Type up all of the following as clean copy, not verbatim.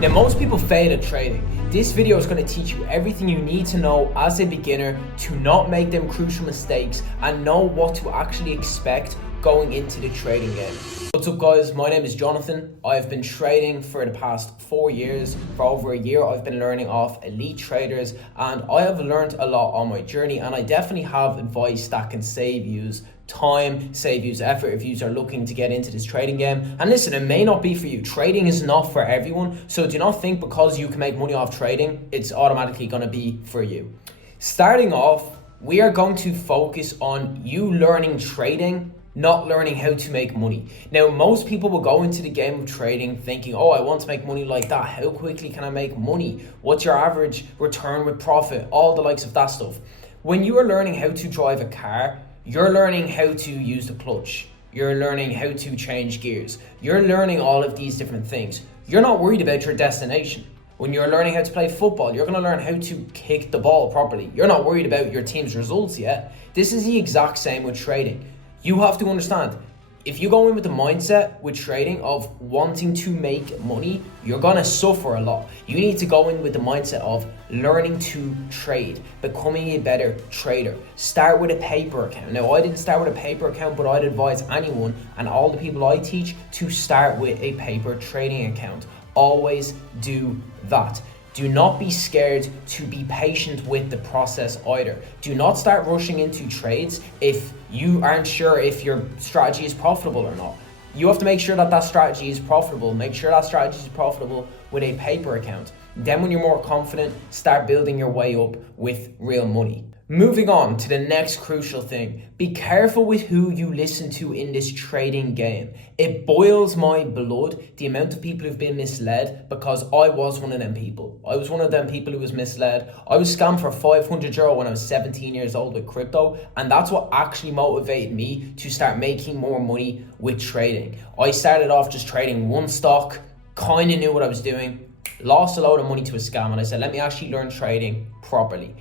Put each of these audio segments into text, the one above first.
Now, most people fail at trading. This video is going to teach you everything you need to know as a beginner to not make them crucial mistakes and know what to actually expect going into the trading game. What's up guys, my name is Jonathan. I've been trading for the past 4 years. For over a year I've been learning off elite traders, and I have learned a lot on my journey, and I definitely have advice that can save you time, save you effort if you are looking to get into this trading game. And listen, it may not be for you. Trading is not for everyone, so do not think because you can make money off trading it's automatically going to be for you. Starting off, we are going to focus on you learning trading, not learning how to make money. Now, most people will go into the game of trading thinking, oh, I want to make money like that. How quickly can I make money? What's your average return with profit? All the likes of that stuff. When you are learning how to drive a car, you're learning how to use the clutch. You're learning how to change gears. You're learning all of these different things. You're not worried about your destination. When you're learning how to play football, you're going to learn how to kick the ball properly. You're not worried about your team's results yet. This is the exact same with trading. You have to understand, if you go in with the mindset with trading of wanting to make money, you're gonna suffer a lot. You need to go in with the mindset of learning to trade, becoming a better trader. Start with a paper account. Now, I didn't start with a paper account, but I'd advise anyone and all the people I teach to start with a paper trading account. Always do that. Do not be scared to be patient with the process either. Do not start rushing into trades if you aren't sure if your strategy is profitable or not. You have to make sure that that strategy is profitable. Make sure that strategy is profitable with a paper account. Then when you're more confident, start building your way up with real money. Moving on to the next crucial thing. Be careful with who you listen to in this trading game. It boils my blood, the amount of people who've been misled, because I was one of them people. I was one of them people who was misled. I was scammed for €500 when I was 17 years old with crypto, and that's what actually motivated me to start making more money with trading. I started off just trading one stock, kind of knew what I was doing, lost a load of money to a scam, and I said, let me actually learn trading properly.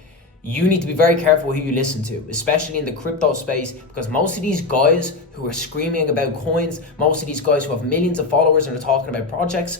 You need to be very careful who you listen to, especially in the crypto space, because most of these guys who are screaming about coins, most of these guys who have millions of followers and are talking about projects,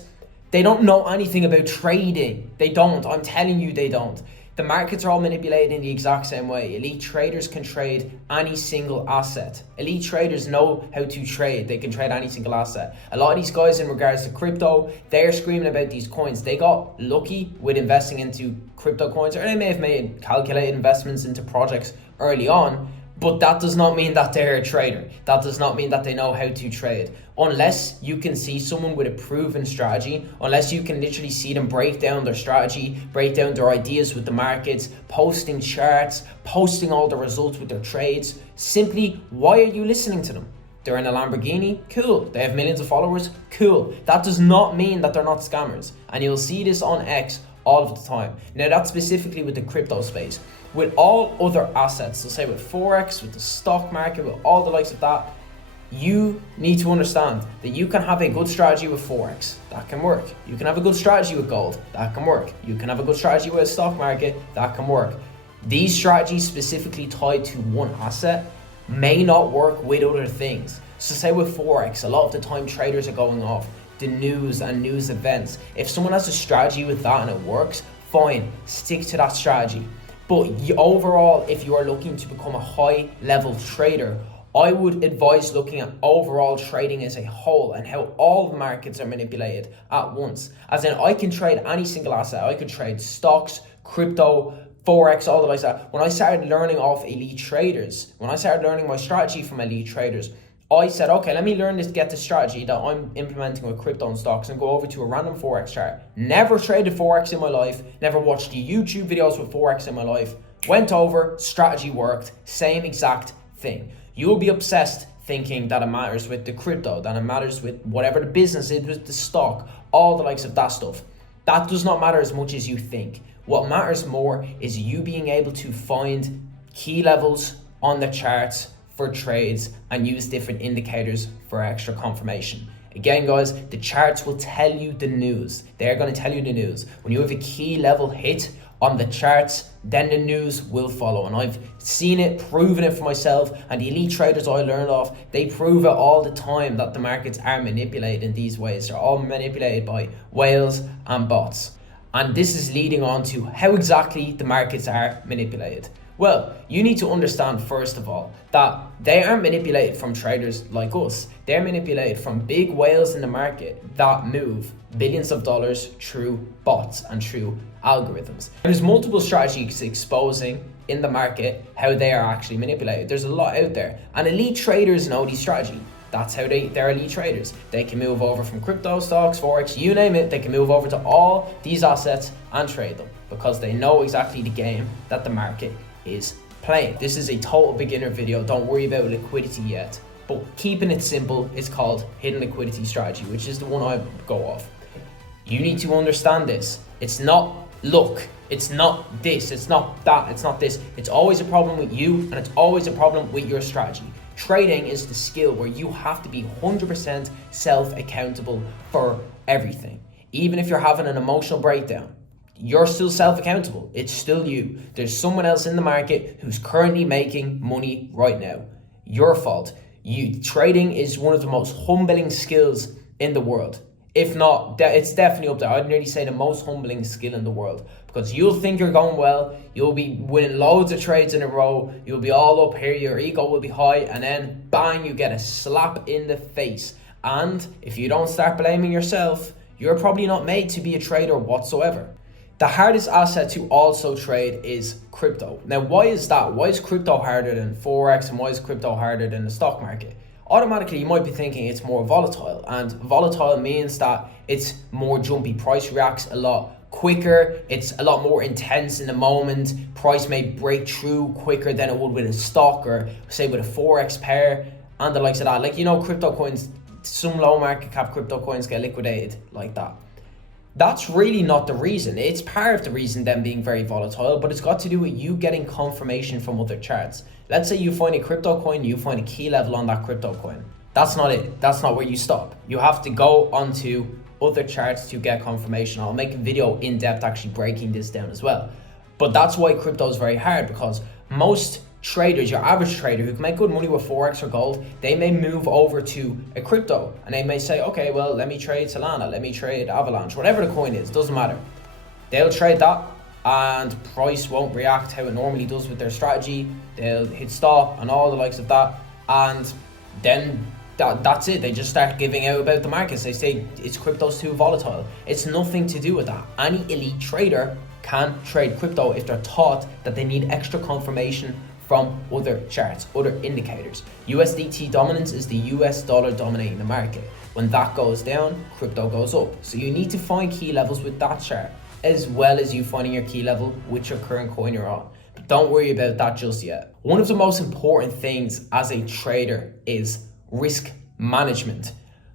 they don't know anything about trading. They don't. I'm telling you, they don't. The markets are all manipulated in the exact same way. Elite traders can trade any single asset. Elite traders know how to trade. They can trade any single asset. A lot of these guys in regards to crypto, they're screaming about these coins. They got lucky with investing into crypto coins, or they may have made calculated investments into projects early on, but that does not mean that they're a trader. That does not mean that they know how to trade. Unless you can see someone with a proven strategy, unless you can literally see them break down their strategy, break down their ideas with the markets, posting charts, posting all the results with their trades, simply, why are you listening to them? They're in a Lamborghini, cool. They have millions of followers, cool. That does not mean that they're not scammers. And you'll see this on X all of the time. Now, that's specifically with the crypto space. With all other assets, so say with Forex, with the stock market, with all the likes of that, you need to understand that you can have a good strategy with Forex, that can work. You can have a good strategy with gold, that can work. You can have a good strategy with a stock market, that can work. These strategies specifically tied to one asset may not work with other things. So say with Forex, a lot of the time traders are going off the news and news events. If someone has a strategy with that and it works, fine, stick to that strategy. But overall, if you are looking to become a high level trader, I would advise looking at overall trading as a whole and how all the markets are manipulated at once. As in, I can trade any single asset. I could trade stocks, crypto, Forex, all the like that. When I started learning off elite traders, when I started learning my strategy from elite traders, I said, okay, let me learn this, get the strategy that I'm implementing with crypto and stocks, and go over to a random Forex chart. Never traded Forex in my life, never watched the YouTube videos with Forex in my life. Went over, strategy worked, same exact thing. You will be obsessed thinking that it matters with the crypto, that it matters with whatever the business is, with the stock, all the likes of that stuff. That does not matter as much as you think. What matters more is you being able to find key levels on the charts for trades and use different indicators for extra confirmation. Again, guys, the charts will tell you the news. They're going to tell you the news. When you have a key level hit on the charts, then the news will follow. And I've seen it, proven it for myself, and the elite traders I learned off, they prove it all the time that the markets are manipulated in these ways. They're all manipulated by whales and bots. And this is leading on to how exactly the markets are manipulated. Well, you need to understand, first of all, that they aren't manipulated from traders like us. They're manipulated from big whales in the market that move billions of dollars through bots and through algorithms. There's multiple strategies exposing in the market how they are actually manipulated. There's a lot out there, and elite traders know these strategies. That's how they're elite traders. They can move over from crypto, stocks, forex, you name it. They can move over to all these assets and trade them because they know exactly the game that the market is playing. This is a total beginner video. Don't worry about liquidity yet, but keeping it simple, it's called hidden liquidity strategy, which is the one I go off. You need to understand this. It's not luck. It's not this. It's not that. It's not this. It's always a problem with you, and it's always a problem with your strategy. Trading is the skill where you have to be 100% self-accountable for everything. Even if you're having an emotional breakdown, you're still self-accountable. It's still you. There's someone else in the market who's currently making money right now. Your fault. Trading is one of the most humbling skills in the world. If not, it's definitely up there. I'd nearly say the most humbling skill in the world, because you'll think you're going well, you'll be winning loads of trades in a row, you'll be all up here, your ego will be high, and then bang, you get a slap in the face. And if you don't start blaming yourself, you're probably not made to be a trader whatsoever. The hardest asset to also trade is crypto. Now, why is that? Why is crypto harder than Forex, and why is crypto harder than the stock market? Automatically, you might be thinking it's more volatile, and volatile means that it's more jumpy. Price reacts a lot quicker. It's a lot more intense in the moment. Price may break through quicker than it would with a stock, or say with a Forex pair and the likes of that. Like, you know, crypto coins, some low market cap crypto coins get liquidated like that. That's really not the reason. It's part of the reason them being very volatile, but it's got to do with you getting confirmation from other charts. Let's say you find a crypto coin, you find a key level on that crypto coin. That's not it. That's not where you stop. You have to go onto other charts to get confirmation. I'll make a video in depth actually breaking this down as well. But that's why crypto is very hard, because most traders, your average trader who can make good money with Forex or gold, they may move over to a crypto and they may say, okay, well, let me trade Solana, let me trade Avalanche, whatever the coin is, doesn't matter. They'll trade that and price won't react how it normally does with their strategy. They'll hit stop and all the likes of that. And then that's it. They just start giving out about the markets. They say it's crypto's too volatile. It's nothing to do with that. Any elite trader can trade crypto if they're taught that they need extra confirmation from other charts, other indicators. USDT dominance is the US dollar dominating the market. When that goes down, crypto goes up. So you need to find key levels with that chart, as well as you finding your key level with your current coin you're on. But don't worry about that just yet. One of the most important things as a trader is risk management.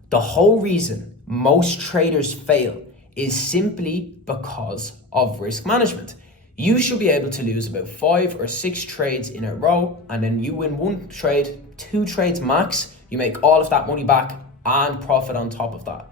The whole reason most traders fail is simply because of risk management. You should be able to lose about 5 or 6 trades in a row, and then you win one trade, 2 trades max, you make all of that money back and profit on top of that.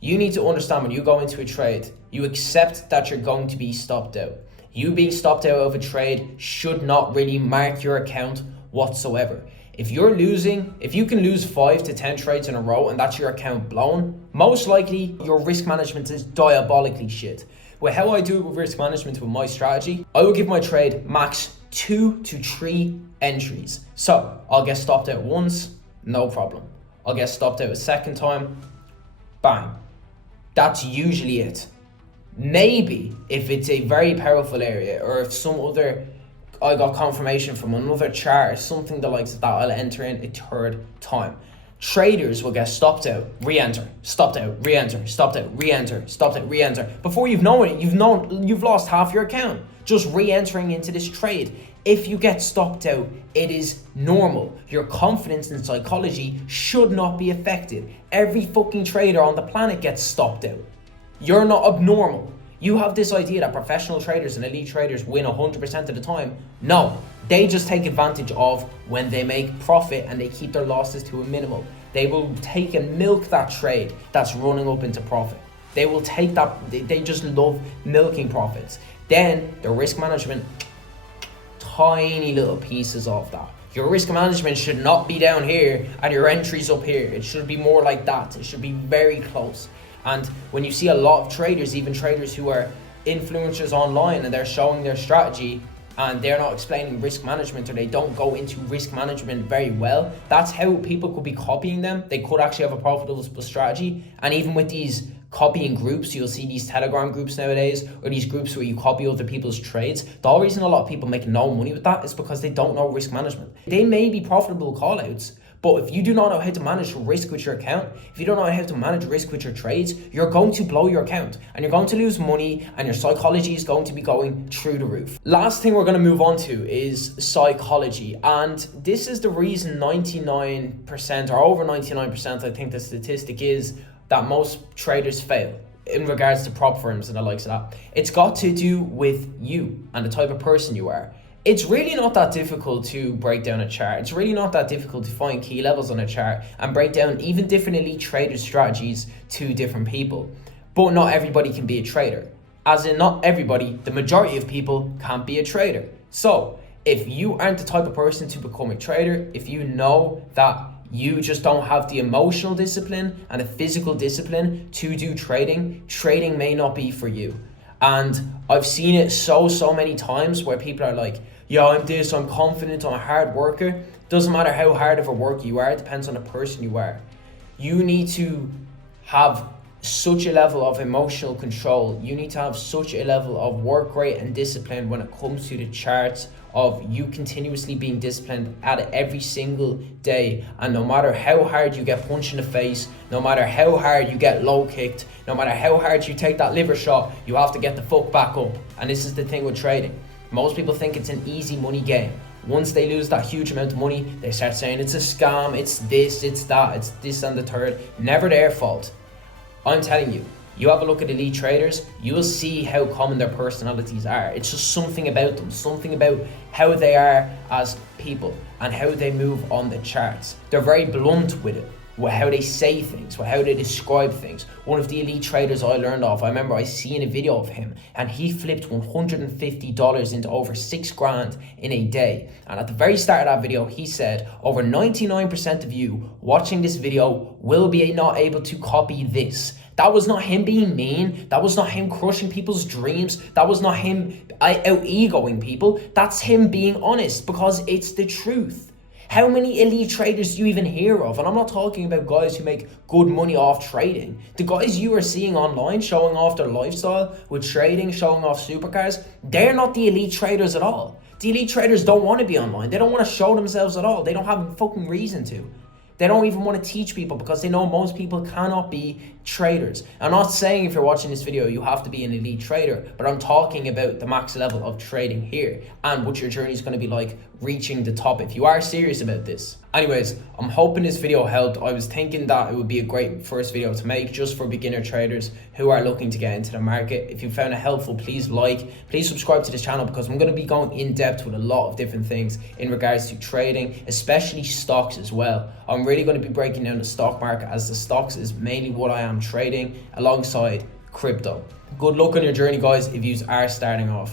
You need to understand, when you go into a trade, you accept that you're going to be stopped out. You being stopped out of a trade should not really mark your account whatsoever. If you're losing, if you can lose 5 to 10 trades in a row and that's your account blown, most likely your risk management is diabolically shit. Well, how I do it with risk management with my strategy, I will give my trade max 2 to 3 entries. So I'll get stopped out once, no problem. I'll get stopped out a second time, bang. That's usually it. Maybe if it's a very powerful area, or if I got confirmation from another chart or something the likes of that, I'll enter in a 3rd time. Traders will get stopped out, re-enter, stopped out, re-enter, stopped out, re-enter, stopped out, re-enter. Before you've known it, you've lost half your account just re-entering into this trade. If you get stopped out, it is normal. Your confidence in psychology should not be affected. Every fucking trader on the planet gets stopped out. You're not abnormal. You have this idea that professional traders and elite traders win 100% of the time. No, they just take advantage of when they make profit and they keep their losses to a minimal. they will take and milk that trade that's running up into profit. They will take that, they just love milking profits. Then the risk management, tiny little pieces of that. Your risk management should not be down here and your entries up here. It should be more like that. It should be very close. And when you see a lot of traders, even traders who are influencers online, and they're showing their strategy and they're not explaining risk management, or they don't go into risk management very well, that's how people could be copying them. They could actually have a profitable strategy. And even with these copying groups, you'll see these Telegram groups nowadays, or these groups where you copy other people's trades. The whole reason a lot of people make no money with that is because they don't know risk management. They may be profitable callouts, but if you do not know how to manage risk with your account, if you don't know how to manage risk with your trades, you're going to blow your account and you're going to lose money, and your psychology is going to be going through the roof. Last thing we're going to move on to is psychology. And this is the reason 99% or over 99%, I think the statistic is, that most traders fail in regards to prop firms and the likes of that. It's got to do with you and the type of person you are. It's really not that difficult to break down a chart. It's really not that difficult to find key levels on a chart and break down even different elite trader strategies to different people. But not everybody can be a trader. As in, not everybody, the majority of people can't be a trader. So if you aren't the type of person to become a trader, if you know that you just don't have the emotional discipline and the physical discipline to do trading, trading may not be for you. And I've seen it so many times where people are like, yo, I'm this, I'm confident, I'm a hard worker. Doesn't matter how hard of a worker you are, it depends on the person you are. You need to have such a level of emotional control. You need to have such a level of work rate and discipline when it comes to the charts, of you continuously being disciplined at it every single day. And no matter how hard you get punched in the face, no matter how hard you get low kicked, no matter how hard you take that liver shot, you have to get the fuck back up. And this is the thing with trading. Most people think it's an easy money game. Once they lose that huge amount of money, they start saying it's a scam, it's this, it's that, it's this and the third. Never their fault. I'm telling you, you have a look at elite traders, you will see how common their personalities are. It's just something about them, something about how they are as people and how they move on the charts. They're very blunt with it, with how they say things, with how they describe things. One of the elite traders I learned of, I remember I seen a video of him and he flipped $150 into over 6 grand in a day. And at the very start of that video, he said, over 99% of you watching this video will be not able to copy this. That was not him being mean. That was not him crushing people's dreams. That was not him out-egoing people. That's him being honest, because it's the truth. How many elite traders do you even hear of? And I'm not talking about guys who make good money off trading. The guys you are seeing online showing off their lifestyle with trading, showing off supercars, they're not the elite traders at all. The elite traders don't want to be online. They don't want to show themselves at all. They don't have a fucking reason to. They don't even want to teach people because they know most people cannot be traders. I'm not saying if you're watching this video you have to be an elite trader, but I'm talking about the max level of trading here and what your journey is going to be like reaching the top if you are serious about this. Anyways, I'm hoping this video helped. I was thinking that it would be a great first video to make just for beginner traders who are looking to get into the market. If you found it helpful, please subscribe to this channel, because I'm going to be going in depth with a lot of different things in regards to trading, especially stocks as well. I'm really going to be breaking down the stock market, as the stocks is mainly what I am trading alongside crypto. Good luck on your journey, guys, if you are starting off.